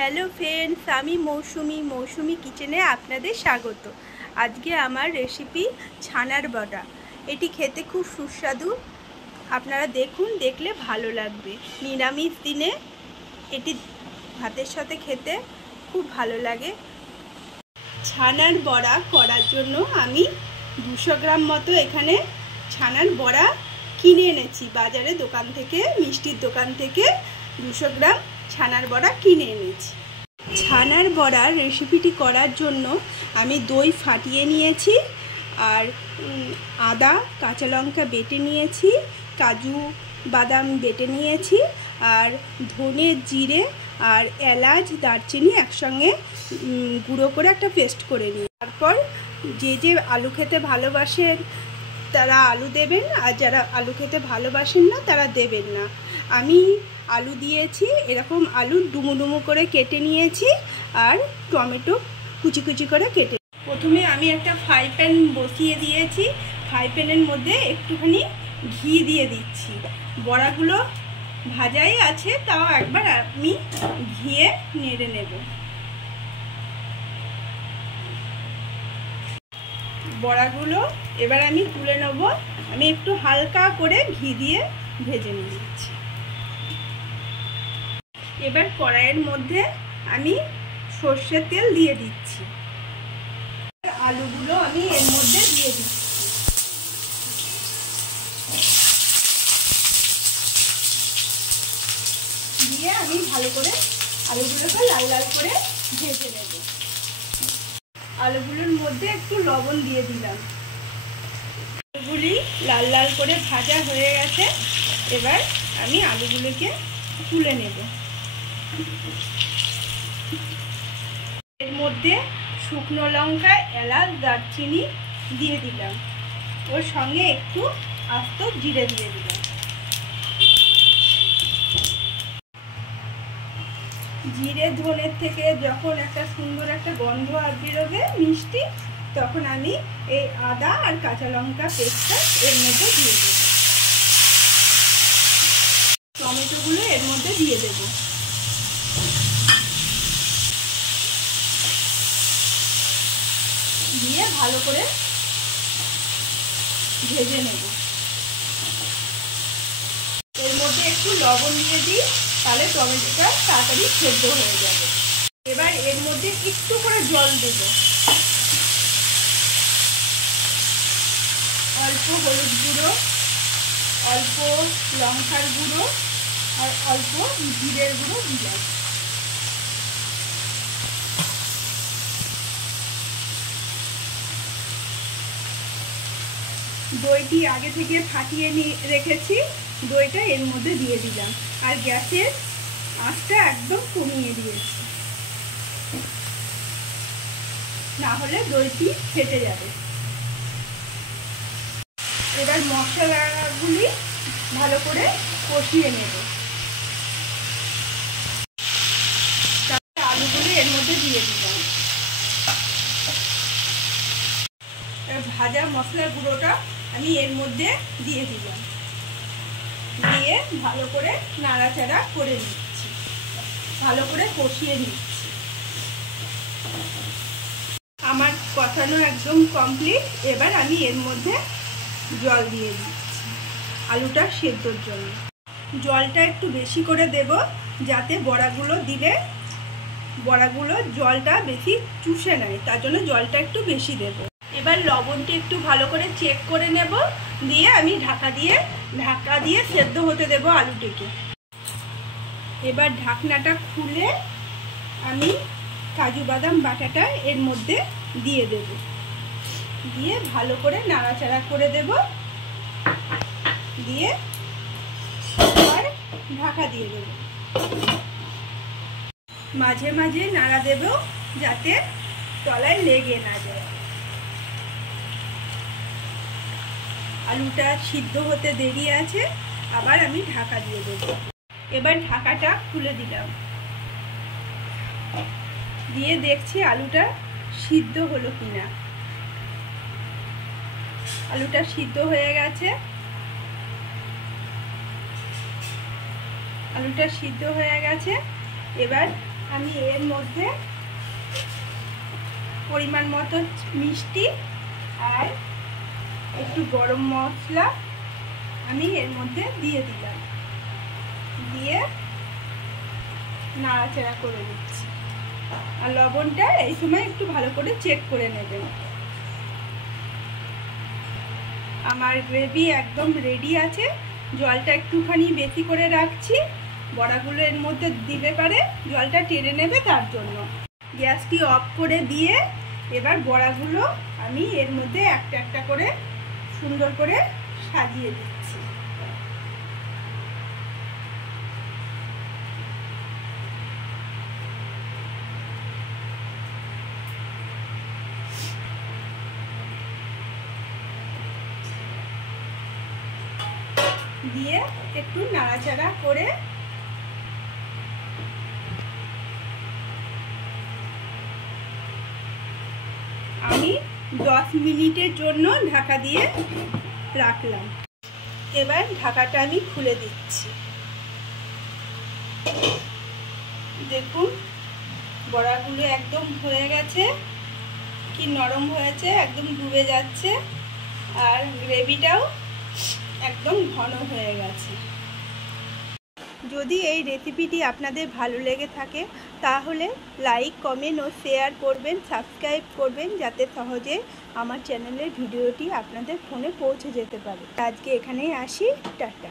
Hello friends, আমি মৌসুমি কিচেনে আপনাদের স্বাগত। আজকে আমার রেসিপি ছানার বড়া। এটি খেতে খুব সুস্বাদু, আপনারা দেখুন, দেখলে ভালো লাগবে। নিরামিষ দিনে এটি ভাতের সাথে খেতে খুব ভালো লাগে। ছানার বড়া করার জন্য আমি 200 গ্রাম মতো এখানে ছানার বড়া কিনে এনেছি বাজারে, দোকান থেকে, মিষ্টির দোকান থেকে 200 গ্রাম ছানার বড়া কিনে এনেছি। ছানার বড়ার রেসিপিটি করার জন্য আমি দই ফাটিয়ে নিয়েছি, আর আদা কাঁচা লঙ্কা বেটে নিয়েছি, কাজু বাদাম বেটে নিয়েছি, আর ধনে জিরে আর এলাচ দারচিনি একসঙ্গে গুঁড়ো করে একটা পেস্ট করে নিই। তারপর যে যে আলু খেতে ভালোবাসেন তারা আলু দেবেন, আর যারা আলু খেতে ভালোবাসেন না তারা দেবেন না। আমি আলু দিয়েছি, এরকম আলু ডুমো ডুমো করে কেটে নিয়েছি, আর টমেটো কুচি কুচি করে কেটে। প্রথমে আমি একটা ফ্রাই প্যান বসিয়ে দিয়েছি, ফ্রাই প্যানের মধ্যে একটুখানি ঘি দিয়ে দিচ্ছি। বড়াগুলো ভাজাই আছে, তাও একবার আমি ঘিয়ে নেড়ে নেব। বড়াগুলো এবার আমি তুলে নেব। আমি একটু হালকা করে ঘি দিয়ে ভেজে নিচ্ছি। এবার কড়াইয়ের মধ্যে আমি সর্ষের তেল দিয়ে দিচ্ছি, আলুগুলো আমি এর মধ্যে দিয়ে দিচ্ছি। দিয়ে আমি ভালো করে আলুগুলোকে লাল লাল করে ভেজে নেব। আলুগুলোর মধ্যে একটু লবণ দিয়ে দিলাম। আলুগুলি লাল লাল করে ভাজা হয়ে গেছে, এবার আমি আলুগুলোকে তুলে নেব। এর মধ্যে শুকনো লঙ্কা, এলাচ, দারচিনি দিয়ে দিলাম, ওর সঙ্গে একটু আস্ত জিরে দিয়ে দিলাম। জিরে ধনের থেকে যখন একটা সুন্দর একটা গন্ধ বেরোবে মিষ্টি, তখন আমি এই আদা আর কাঁচা লঙ্কা পেস্টটা এর মধ্যে দিয়ে দেব। টমেটোগুলো এর মধ্যে দিয়ে দেব। দিয়ে ভালো করে ভেজে নেব। এর মধ্যে একটু লবণ দিয়ে দিই, তাহলে টমেটোটা তাড়াতাড়ি সেদ্ধ হয়ে যাবে। এবার এর মধ্যে একটু করে জল দেব। অল্প হলুদ গুঁড়ো, অল্প লঙ্কার গুঁড়ো, আর অল্প জিরের গুঁড়ো দিলাম। দইটি আগে থেকে ফাটিয়ে রেখেছি, দইটা এর মধ্যে দিয়ে দিলাম, আর গ্যাসের আঁচটা একদম কমিয়ে দিয়েছি, না হলে দইটি ফেটে যাবে। এবার মশলাগুলি ভালো করে কষিয়ে নেব। তারপরে আলুগুলি এর মধ্যে দিয়ে দিলাম। ভাজা মশলার গুঁড়োটা আমি এর মধ্যে দিয়ে দিলাম, দিয়ে ভালো করে নাড়াচাড়া করে নিচ্ছি, ভালো করে কষিয়ে নিচ্ছি। আমার কষানো একদম কমপ্লিট। এবার আমি এর মধ্যে জল দিয়ে দিচ্ছি আলুটা সেদ্ধর জন্য। জলটা একটু বেশি করে দেব, যাতে বড়াগুলো দিলে বড়াগুলো জলটা বেশি চুষে নেয়, তার জন্য জলটা একটু বেশি দেব। এবার লবণটা একটু ভালো করে চেক করে নেব, দিয়ে আমি ঢাকা দিয়ে সেদ্ধ হতে দেব আলুটিকে। এবার ঢাকনাটা খুলে আমি কাজু বাদাম বাটাটা এর মধ্যে দিয়ে দেব, দিয়ে ভালো করে নাড়াচাড়া করে দেব, দিয়ে আর ঢাকা দিয়ে দেব। মাঝে মাঝে নাড়া দেব, যাতে তলায় লেগে না যায়। আলুটা সিদ্ধ হতে দেরি আছে, আবার আমি ঢাকা দিয়ে দেব। এবার ঢাকাটা খুলে দিলাম, দিয়ে দেখছি আলুটা সিদ্ধ হলো কিনা। আলুটা সিদ্ধ হয়ে গেছে, আলুটা সিদ্ধ হয়ে গেছে। এবার আমি এর মধ্যে পরিমাণ মতো মিষ্টি আর একটু গরম মশলা আমি এর মধ্যে দিয়ে দিলাম, দিয়ে নাড়াচাড়া করে দিচ্ছি। আর লবণটা এই সময় একটু ভালো করে চেক করে নেবেন। আমার গ্রেভি একদম রেডি আছে। জলটা একটুখানি বেশি করে রাখছি, বড়াগুলো এর মধ্যে দিলে পারে জলটা টেনে নেবে, তার জন্য। গ্যাসটি অফ করে দিয়ে এবার বড়াগুলো আমি এর মধ্যে একটা একটা করে সুন্দর করে সাজিয়ে দিচ্ছি। দিয়ে একটু নাড়াচাড়া করে আমি 10 মিনিটের জন্য ঢাকা দিয়ে রাখলাম। এবার ঢাকাটা আমি খুলে দিচ্ছি। দেখুন বড়াগুলো একদম হয়ে গেছে, কি নরম হয়েছে, একদম ডুবে যাচ্ছে, আর গ্রেভিটাও একদম ঘন হয়ে গেছে। যদি এই রেসিপিটি আপনাদের ভালো লেগে থাকে তাহলে লাইক, কমেন্ট ও শেয়ার করবেন, সাবস্ক্রাইব করবেন, যাতে সহজে আমার চ্যানেলের ভিডিওটি আপনাদের ফোনে পৌঁছে যেতে পারে। আজকে এখানেই আসি, টাটা।